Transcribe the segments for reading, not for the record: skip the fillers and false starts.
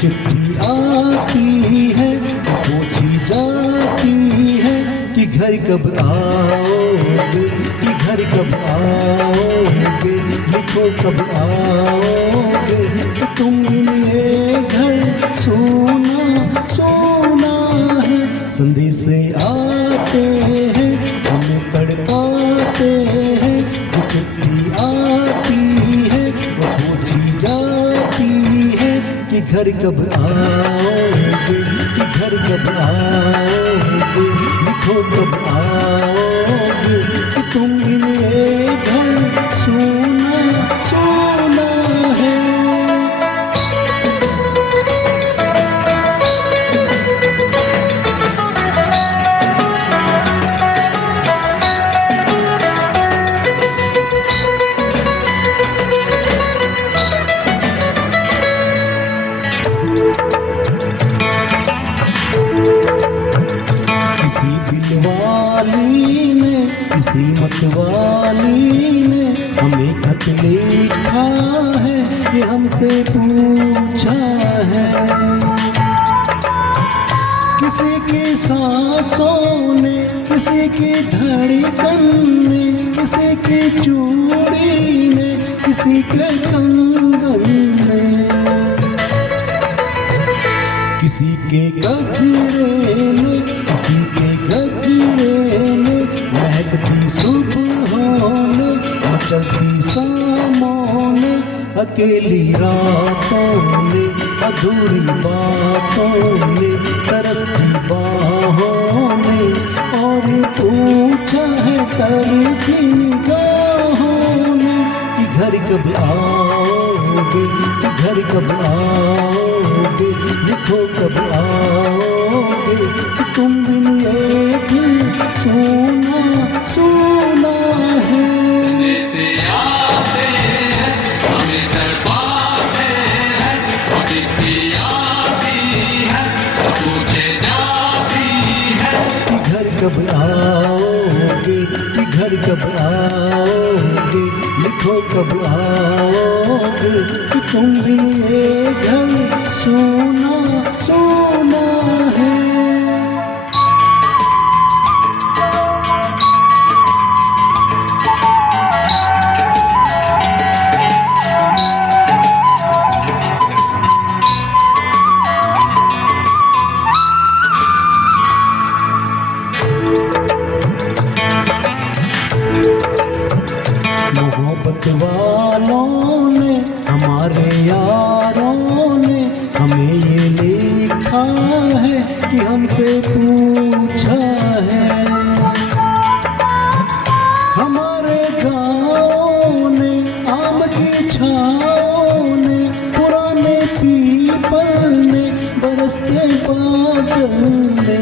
चिट्ठी आती है, पूछी जाती है कि घर कब आओगे, कि घर कब आओगे, लिखो कब आओगे। तो तुम लिए घर सोना सोना है, संदेश आते हैं हमें तड़पाते हैं। वो चिट्ठी आती है, वो पूछी जाती है कि घर कब आओगे, कि घर कब आओगे, लिखो कब आओगे। कि तुम लिए घर सोना सोना है। किसी दिलवाली ने, किसी मतवाली ने हमें खत लिखा है, ये हमसे पूछा है। किसी की सांसों ने, किसी की धड़कन ने, किसी की चूड़ी ने, किसी के कंगन ने, किसी के गजरे ने, किसी के गजरे ने, महकती सुबहों ने, मचलती शामों ने, अकेली रातों ने, अधूरी बातों ने, तरसती बाहों ने, और पूछा है तरसी निगाहों ने कि घर कब आओगे, कि घर कब आओगे, लिखो कब आओगे। कि तुम बिन एक सोना सोना है। संदेश आते हैं हमें तड़पाते हैं, वो चिट्ठी आती है, वो पूछे जाती है कि घर कब आओगे, कि घर कब आओगे, लिखो कब आओगे। कि तुम बिन ये घर सोना सोना है। मोहब्बत वालों ने, हमारे यारों ने हमें ये लिखा है कि हमसे पूछा है। हमारे गाँव ने, आम की छाओं ने, पुराने पीपल ने, बरसते बादल ने,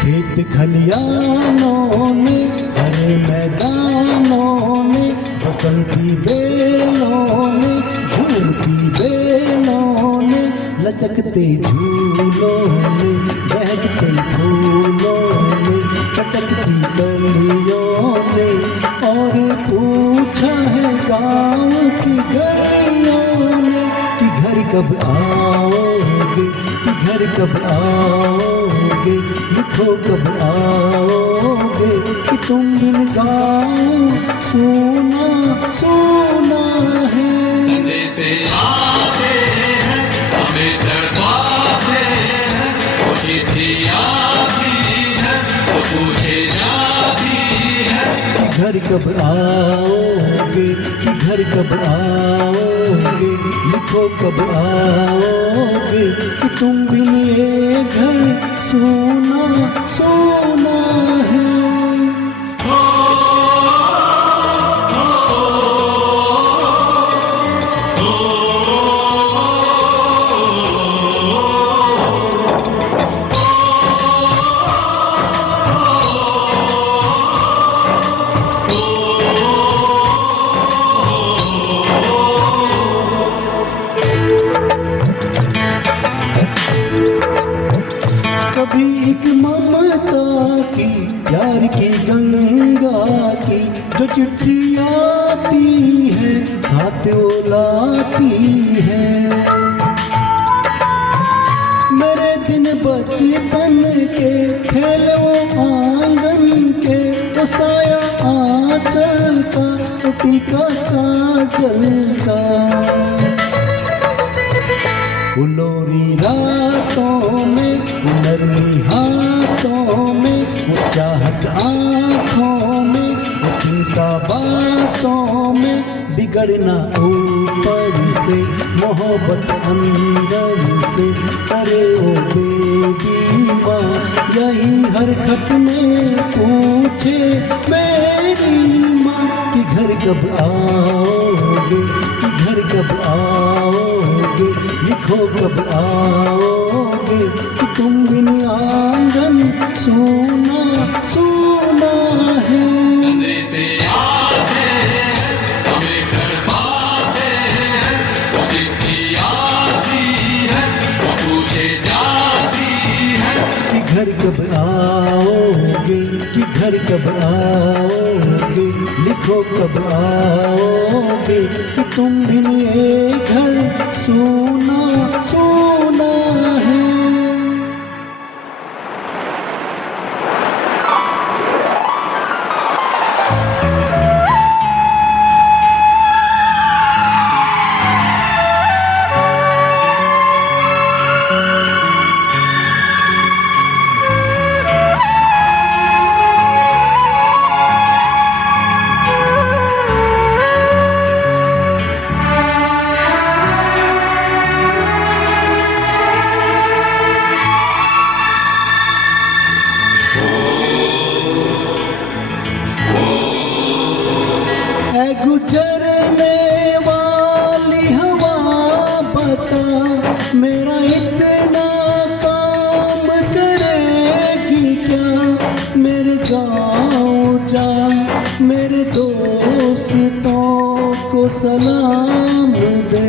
खेत खलियानों ने, हरे मैदानों ने, बसंती बेलों ने, झूमती बेलों ने, लचकते झूलों ने, बहकते फूलों ने, चटकती गलियों ने, और पूछा है गाँव की गलियों ने कि घर कब आओगे, कि घर कब आओगे, लिखो कब आओगे। कि तुम बिन गाँव सोना सोना है। संदेश आते हैं हमें तड़पाते हैं, वो चिट्ठी आती है, वो पूछे जाती है कि घर कब आओगे, कि घर कब आओगे, लिखो कब आओगे। कि तुम बिन ये घर सोना सोना है। कभी एक ममता की, प्यार की गंगा की, जो चिट्ठी आती है साथ वो लाती है। मेरे दिन बचपन के खेल वो आंगन के, तो साया आंचल का, तो टीका काजल का। वो लोरी रातों में, वो नरमी हाथों में, वो चाहत आँखों में, वो चिंता बातों में। बिगड़ना ऊपर से, मोहब्बत अंदर से, करे ओ बेबी माँ यही हरकत में पूछे मेरी माँ कि घर कब आओगे, कि घर कब आओगे, लिखो कब आओगे, कि तुम बिन आंगन सूना सूना है। संदेश आते हैं, हमें कर पाते हैं, वो चिट्ठी आती है, वो पूछे जाती है कि घर कब आओगे, कि घर कब आओगे, लिखो कब आओगे, कि तुम बिन ये घर सूना सूना है। गुजरने वाली हवा बता, मेरा इतना काम करेगी क्या। मेरे गाँव जा, मेरे दोस्तों को सलाम दे।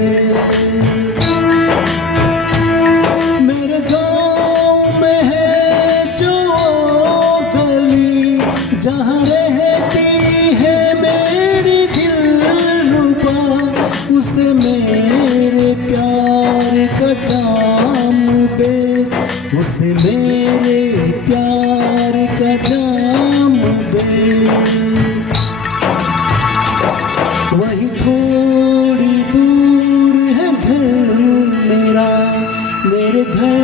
मेरे गाँव में है जो गली, जहाँ रहती है मेरी दिलरुबा, उसे मेरे प्यार का जाम दे, उसे मेरे प्यार का जाम दे। वही थोड़ी दूर है घर मेरा, मेरे घर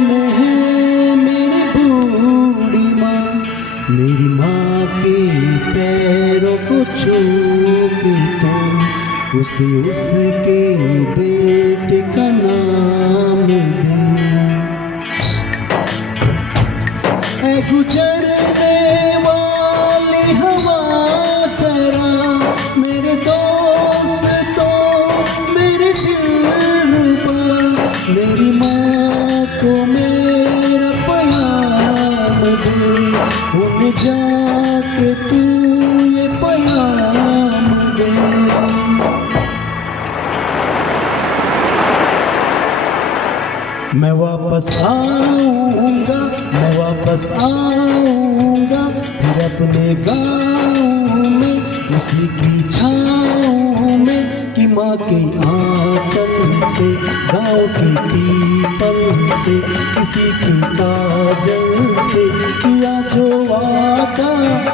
में है मेरी बूढ़ी माँ। मेरी माँ के पैरों को छू के तो उसे उसके बेटे का नाम दे। ऐ गुजरने वाली हवा जरा, मेरे दोस्तों मेरे दिलरुबा, मेरी माँ को मेरा प्याम दे। उन्हें जाके तू ये प्याम दे। मैं वापस आऊँगा, मैं वापस आऊँगा, फिर अपने गाँव में, उसी की छाँव में, कि माँ के आँचल से, गाँव की पीपल से, किसी की काजल से, किया जो वादा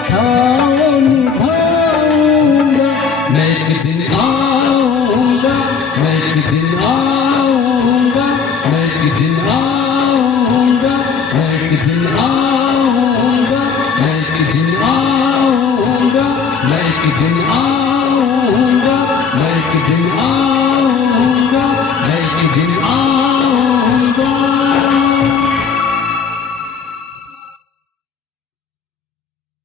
था वो निभाऊँगा। मैं एक दिन आऊँगा, मैं एक दिन आऊँगा, मैं एक दिन आऊँगा, मैं एक दिन आऊँगा, मैं एक दिन आऊँगा, मैं एक दिन आऊँगा, मैं एक दिन आऊँगा।